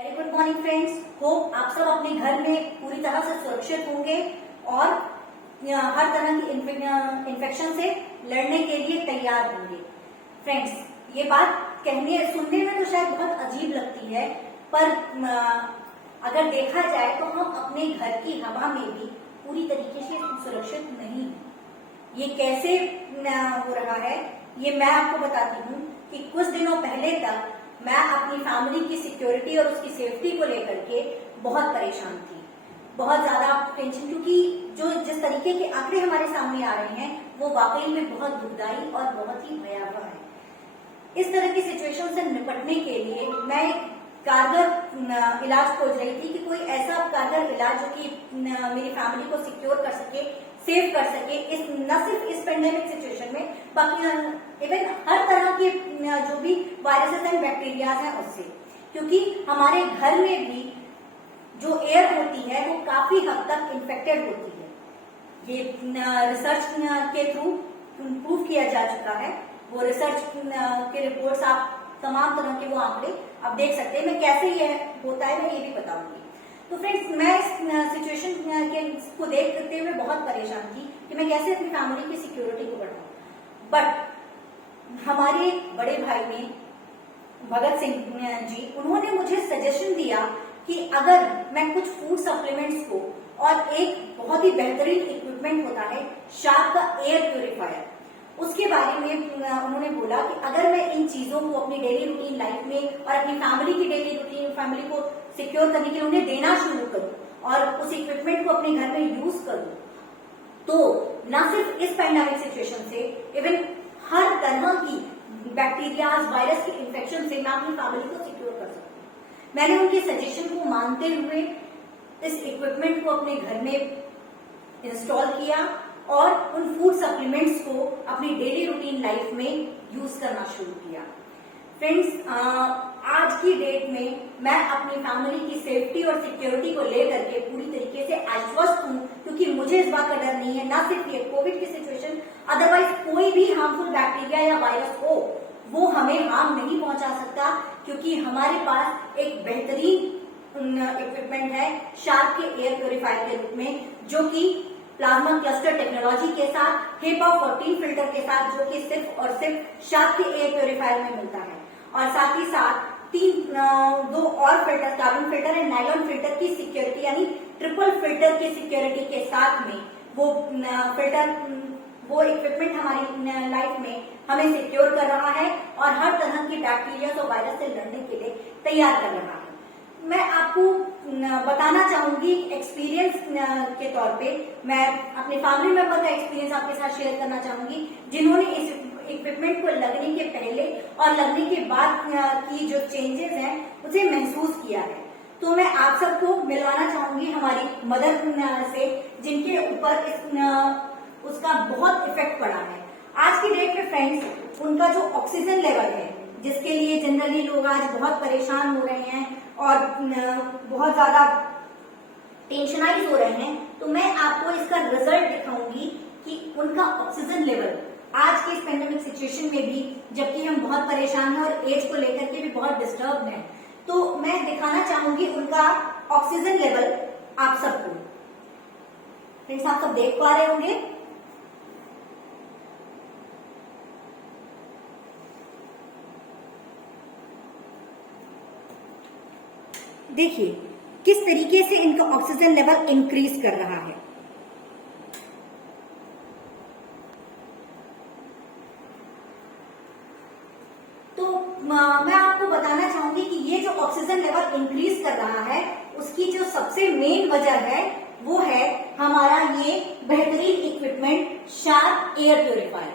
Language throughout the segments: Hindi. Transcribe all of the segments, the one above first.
Very good morning friends. Hope आप सब अपने घर में पूरी तरह से सुरक्षित होंगे और हर तरह की इन्फेक्शन से लड़ने के लिए तैयार होंगे। फ्रेंड्स, ये बात कहने सुनने में तो शायद बहुत अजीब लगती है, पर अगर देखा जाए तो हम अपने घर की हवा में भी पूरी तरीके से सुरक्षित नहीं हैं। ये कैसे हो रहा है, ये मैं आपको बताती हूँ कि कुछ दिनों पहले तक मैं अपनी फैमिली की सिक्योरिटी और उसकी सेफ्टी को लेकर के बहुत परेशान थी, बहुत ज्यादा टेंशन, क्योंकि जो जिस तरीके के आंकड़े हमारे सामने आ रहे हैं वो वाकई में बहुत दुखदाई और बहुत ही भयावह है। इस तरह की सिचुएशन से निपटने के लिए मैं एक कारगर इलाज खोज रही थी कि कोई ऐसा कारगर इलाज जो कि मेरी फैमिली को सिक्योर कर सके, सेव कर सके, इस न सिर्फ इस पेंडेमिक सिचुएशन में बाकी इवन हर तरह के जो भी वायरसेस एंड बैक्टीरिया हैं उससे, क्योंकि हमारे घर में भी जो एयर होती है वो काफी हद तक इन्फेक्टेड होती है। ये रिसर्च के थ्रू प्रूव किया जा चुका है। वो रिसर्च के रिपोर्ट्स आप तमाम तरह के वो आंकड़े आप देख सकते हैं। मैं कैसे ये होता है मैं ये भी बताऊंगी। तो फ्रेंड्स, मैं इस सिचुएशन को देखते हुए बहुत परेशान थी कि मैं कैसे अपनी फैमिली की सिक्योरिटी को बढ़ाऊं। बट हमारे बड़े भाई ने भगत सिंह जी, उन्होंने मुझे सजेशन दिया कि अगर मैं कुछ फूड सप्लीमेंट्स को, और एक बहुत ही बेहतरीन इक्विपमेंट होता है शार्क का एयर प्योरीफायर, उसके बारे में उन्होंने बोला कि अगर मैं इन चीजों को अपनी डेली रूटीन लाइफ में और अपनी फैमिली की डेली रूटीन, फैमिली को सिक्योर करने के लिए उन्हें देना शुरू करूं और उस इक्विपमेंट को अपने घर में यूज करूं, तो न सिर्फ इस पैंडेमिक सिचुएशन से, इवन हर तरह की बैक्टीरियाज, वायरस के इन्फेक्शन से मैं अपनी फैमिली को सिक्योर कर सकती हूँ। मैंने उनके सजेशन को मानते हुए इस इक्विपमेंट को अपने घर में इंस्टॉल किया और उन फूड सप्लीमेंट्स को अपनी डेली रूटीन लाइफ में यूज करना शुरू किया। फ्रेंड्स, आज की डेट में मैं अपनी फैमिली की सेफ्टी और सिक्योरिटी को लेकर के पूरी तरीके से आश्वस्त हूँ, क्योंकि मुझे इस बात का डर नहीं है। ना सिर्फ ये कोविड की सिचुएशन, अदरवाइज कोई भी हार्मफुल बैक्टीरिया या वायरस हो वो हमें हार्म नहीं पहुंचा सकता, क्योंकि हमारे पास एक बेहतरीन इक्विपमेंट है शार्क के एयर प्योरीफायर के रूप में, जो कि प्लाज्मा क्लस्टर टेक्नोलॉजी के साथ, HEPA 14 फिल्टर के साथ, जो कि सिर्फ और सिर्फ शार्क के एयर प्योरीफायर में मिलता है। और साथ ही साथ दो और filter, carbon filter and nylon filter की सिक्योरिटी, यानी ट्रिपल फिल्टर की सिक्योरिटी के साथ में वो फिल्टर, वो इक्विपमेंट हमारी लाइफ में हमें सिक्योर कर रहा है और हर तरह की बैक्टीरिया और वायरस से लड़ने के लिए तैयार कर रहा है। मैं आपको बताना चाहूंगी एक्सपीरियंस के तौर पे, मैं अपने फैमिली मेंबर का एक्सपीरियंस आपके साथ शेयर करना चाहूंगी, जिन्होंने इस इक्विपमेंट को लगने के पहले और लगने के बाद की जो चेंजेस हैं उसे महसूस किया है। तो मैं आप सबको मिलवाना चाहूंगी हमारी मदर से, जिनके ऊपर उसका बहुत इफेक्ट पड़ा है। आज की डेट में फ्रेंड्स, उनका जो ऑक्सीजन लेवल है, जिसके लिए जनरली लोग आज बहुत परेशान हो रहे हैं और बहुत ज्यादा टेंशनाइज हो रहे हैं, तो मैं आपको इसका रिजल्ट दिखाऊंगी कि उनका ऑक्सीजन लेवल आज के इस पेंडेमिक सिचुएशन में भी, जबकि हम बहुत परेशान हैं और एज को लेकर के भी बहुत डिस्टर्ब हैं, तो मैं दिखाना चाहूंगी उनका ऑक्सीजन लेवल आप सबको। फ्रेंड्स, आप सब देख पा रहे होंगे। देखिए किस तरीके से इनका ऑक्सीजन लेवल इंक्रीज कर रहा है। तो मैं आपको बताना चाहूंगी कि ये जो ऑक्सीजन लेवल इंक्रीज कर रहा है, उसकी जो सबसे मेन वजह है वो है हमारा ये बेहतरीन equipment shark air purifier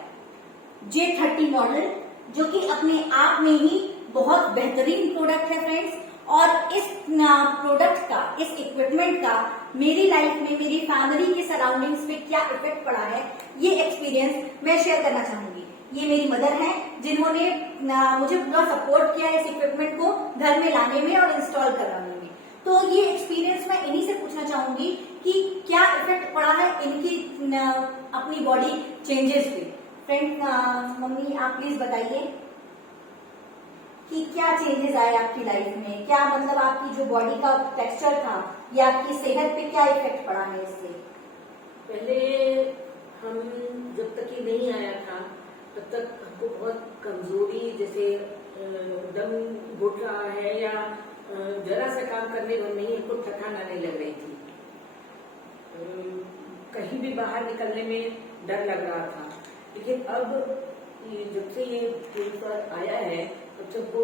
J30 model, जो कि अपने आप में ही बहुत बेहतरीन प्रोडक्ट है फ्रेंड्स। और इस प्रोडक्ट का, इस इक्विपमेंट का मेरी लाइफ में, मेरी फैमिली के सराउंडिंग्स में क्या इफेक्ट पड़ा है, ये एक्सपीरियंस मैं शेयर करना चाहूंगी। ये मेरी मदर हैं, जिन्होंने मुझे पूरा सपोर्ट किया इस इक्विपमेंट को घर में लाने में और इंस्टॉल कराने में। तो ये एक्सपीरियंस मैं इन्हीं से पूछना चाहूंगी कि क्या इफेक्ट पड़ा है इनकी अपनी बॉडी चेंजेस पे। फ्रेंड, मम्मी आप प्लीज बताइए। कि क्या चेंजेस आए आपकी लाइफ में, क्या मतलब आपकी जो बॉडी का टेक्सचर था या आपकी सेहत पे क्या इफेक्ट पड़ा है इससे? पहले हम जब तक ये नहीं आया था तब तक हमको बहुत कमजोरी, जैसे दम घुट रहा है या जरा सा काम करने को नहीं, हमको थकान आने लग रही थी। कहीं भी बाहर निकलने में डर लग रहा था। लेकिन अब जब से ये आया है तब से हमको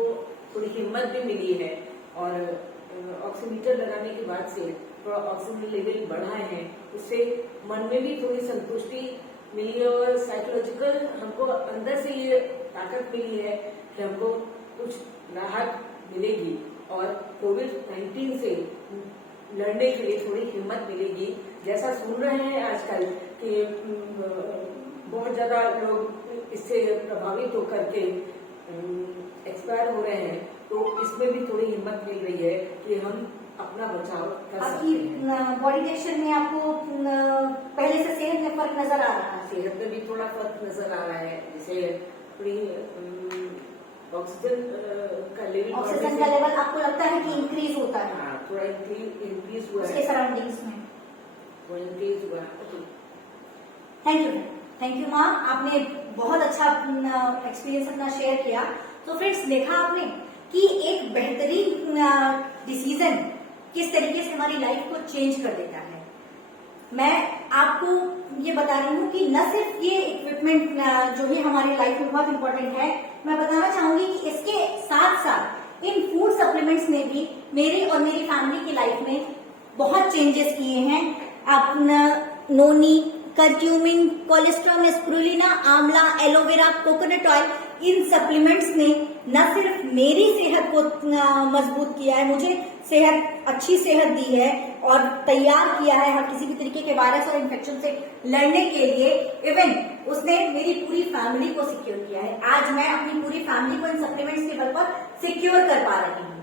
थोड़ी हिम्मत भी मिली है और ऑक्सीमीटर लगाने के बाद से थोड़ा ऑक्सीजन लेवल बढ़ा है, उससे मन में भी थोड़ी संतुष्टि मिली और साइकोलॉजिकल हमको अंदर से ये ताकत मिली है कि हमको कुछ राहत मिलेगी और कोविड-19 से लड़ने के लिए थोड़ी हिम्मत मिलेगी। जैसा सुन रहे हैं आजकल कि बहुत ज्यादा लोग इससे प्रभावित होकर के एक्सपायर हो रहे हैं, तो इसमें भी थोड़ी हिम्मत मिल रही है कि हम अपना बचाव कर सकते आपकी हैं। बॉडी टेक्सचर में आपको पहले से सेहत में फर्क नजर आ रहा है? सेहत में भी थोड़ा फर्क नजर आ रहा है, जैसे थोड़ी ऑक्सीजन का लेवल आपको लगता है कि इंक्रीज होता है? हाँ, थोड़ा इंक्रीज हुआ उसके है, सराउंडिंग्स में थोड़ा इंक्रीज हुआ है। थैंक यू माँ, आपने बहुत अच्छा एक्सपीरियंस अपना शेयर किया। तो फ्रेंड्स, देखा आपने कि एक बेहतरीन डिसीजन किस तरीके से हमारी लाइफ को चेंज कर देता है। मैं आपको ये बता रही हूँ कि न सिर्फ ये इक्विपमेंट जो है हमारी लाइफ में बहुत इंपॉर्टेंट है, मैं बताना चाहूंगी कि इसके साथ साथ इन फूड सप्लीमेंट्स ने भी मेरी और मेरी फैमिली की लाइफ में बहुत चेंजेस किए हैं। अपना नोनी, करक्यूमिन, कोलेस्ट्रॉल, स्प्रुलिना, आंवला, एलोवेरा, कोकोनट ऑयल, इन सप्लीमेंट्स ने न सिर्फ मेरी सेहत को मजबूत किया है, मुझे अच्छी सेहत दी है और तैयार किया है हर किसी भी तरीके के वायरस और इन्फेक्शन से लड़ने के लिए। इवन उसने मेरी पूरी फैमिली को सिक्योर किया है। आज मैं अपनी पूरी फैमिली को इन सप्लीमेंट्स के बल पर सिक्योर कर पा रही हूँ।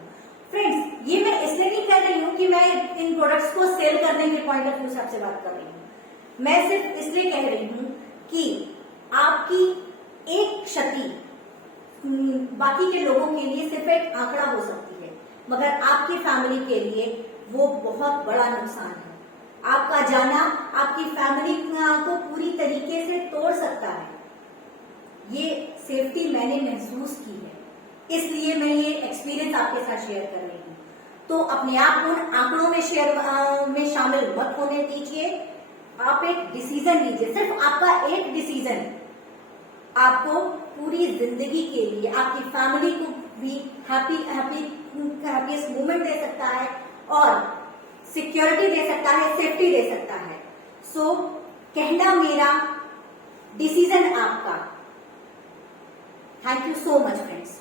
फ्रेंड्स, ये मैं इसलिए नहीं कह रही हूँ कि मैं इन प्रोडक्ट्स को सेल करने के पॉइंट ऑफ व्यू से आपसे बात कर रही हूँ। मैं सिर्फ इसलिए कह रही हूँ कि आपकी एक क्षति बाकी के लोगों के लिए सिर्फ एक आंकड़ा हो सकती है, मगर आपकी फैमिली के लिए वो बहुत बड़ा नुकसान है। आपका जाना आपकी फैमिली को पूरी तरीके से तोड़ सकता है। ये सेफ्टी मैंने महसूस की है, इसलिए मैं ये एक्सपीरियंस आपके साथ शेयर कर रही हूँ। तो अपने आप को उन आंकड़ों में शामिल मत होने दीजिए। आप एक डिसीजन लीजिए, सिर्फ आपका एक डिसीजन आपको पूरी जिंदगी के लिए, आपकी फैमिली को भी हैप्पीएस्ट मोमेंट दे सकता है और सिक्योरिटी दे सकता है, सेफ्टी दे सकता है। सो कहना मेरा, डिसीजन आपका। Thank you so much friends.